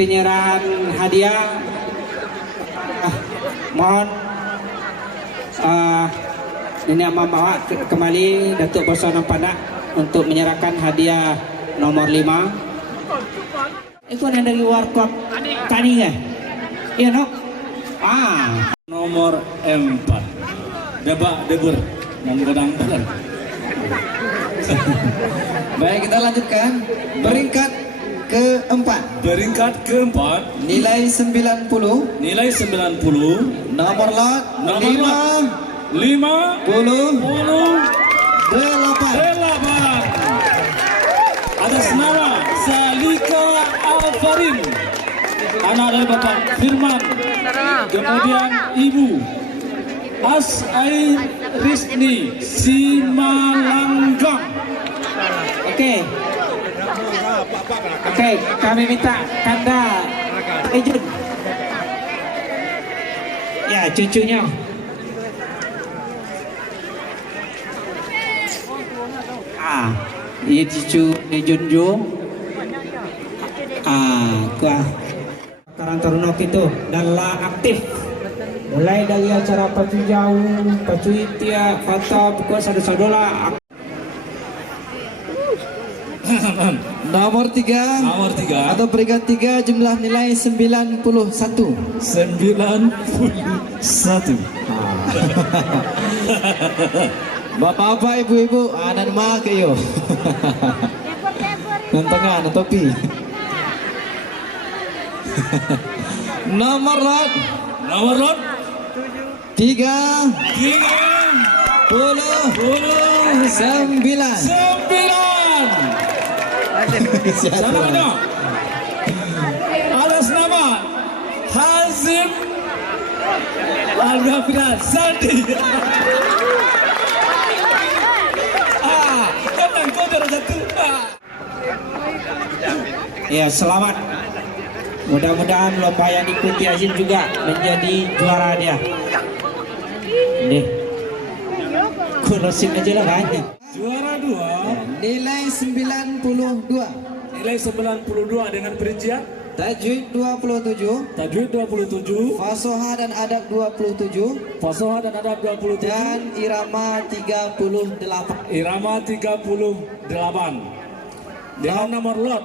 penyerahan hadiah. Mohon ini membawa kembali Datuk Bosonong Padak untuk menyerahkan hadiah nomor 5. Itu yang dari warkop tani ya? Iya no? Nomor 4 Debur menggodang badan. Baik, kita lanjutkan. Peringkat keempat. Peringkat keempat Nilai 90. nilai 90. Nomor lot Nomor lot 58. 58 atas nama Salika Alfarin, anak dari Bapak Firman, kemudian Ibu Asair Rizni Simalanggang. Oke, kami minta Kanda Ejun. Ya, cucunya. Ini cucu Ejun Jo. Kuah Karang Taruna itu adalah aktif. Mulai dari acara pacu jauh, pacu itia, fata, pokoknya sadu-sadola. Nomor 3. Nomor 3 Atau peringkat 3 jumlah nilai 91. 91. Bapak-bapak, ibu-ibu, anak mak yo. Nontongan, topi. Nomor lot 39. 39. Siapa mana? Atas nama Hazim Al-Ghafira Sandi. Tenang, kau juara 1. Ya, selamat. Mudah-mudahan lomba yang diikuti Azim juga menjadi juara dia. Nih, kurosin aja lah banyak. Juara 2 Nilai 92. nilai 92 dengan perincian Tajwid 27. tajwid 27, Fasoha dan adab 27. fasoha dan adab 27, Dan irama 38. irama 38. Dengan nomor lot.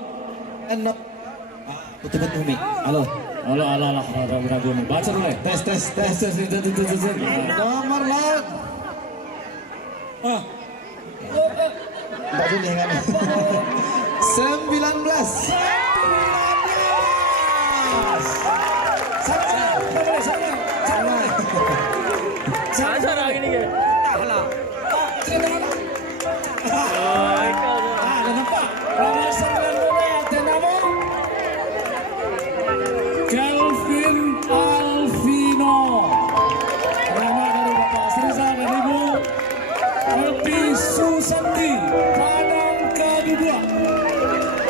Betul-betul Mi. Halo. Alah, ragu nih. Baca dulu. Tes. Nomor lot. Baju nih kan. 19. Kelvin Alvino, anak dari Bapak Sriza dan Ibu Elvi Susanti, Padang Kedua.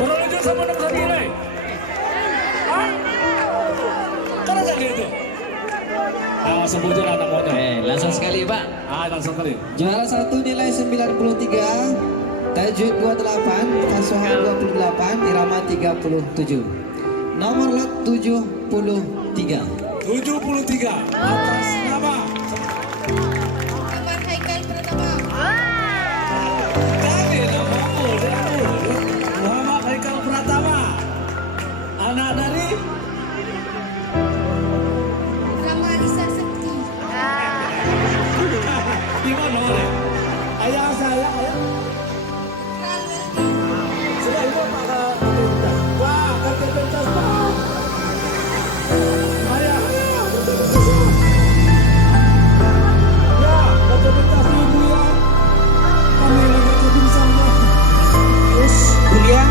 Berlanjut sama nomor nilai. Mana saja itu? Sebutnya anak motor. Langsung sekali Pak. Langsung kali. Juara 1 nilai 93. Tajwid 28. Fasoha 28. Irama 37. Nomor lot 73. 73 atas nama Muhammad Haikal Pratama. Muhammad Haikal Pratama, anak dari Rama Risa Sakti. di mana oleh ayah saya sudah ibu wah kerja pentas ayah ya kerja pentas ibu ya kami lagi kerja bersama. Terus Julia,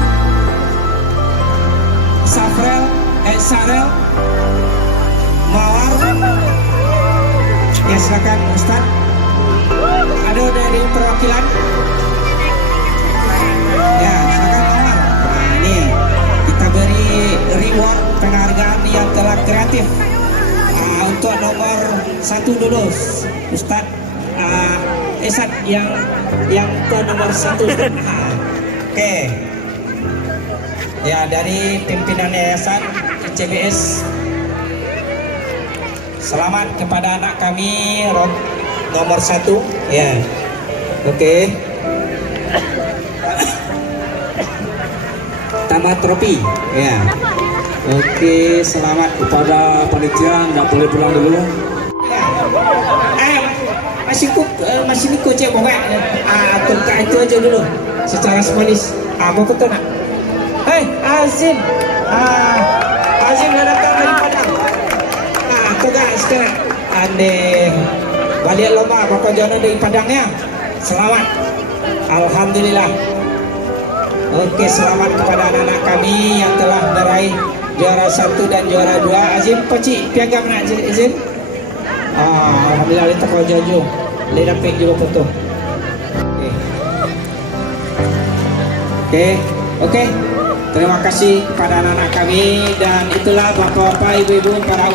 Sarel, Mawar. Ya, silakan Ustaz. Ada dari perwakilan. Ya, silakan Mawar. Ini kita beri reward penghargaan yang telah kreatif. Untuk nomor 1 dulu, Ustaz Esat yang ke nomor 1. Oke. Ya, dari pimpinan yayasan CBS. Selamat kepada anak kami nomor 1 ya. Oke. Tamat trofi ya. Oke, selamat kepada panitia, nggak boleh pulang dulu. Masih Niko cek bawa. Itu aja dulu. Secara simbolis. Mau ketemu nak? Hei, Azim. Azim dah datang dari Padang. Tuh guys, sekarang ande balik lomba Bapak Jono dari Padangnya. Selamat. Alhamdulillah. Oke, selamat kepada anak-anak kami yang telah meraih juara 1 dan juara 2. Azim, poci piagam nak Azim. Alhamdulillah kita kau jojo. Leda peng juga foto. Oke. Terima kasih kepada anak-anak kami dan itulah Bapak-bapak, Ibu-ibu para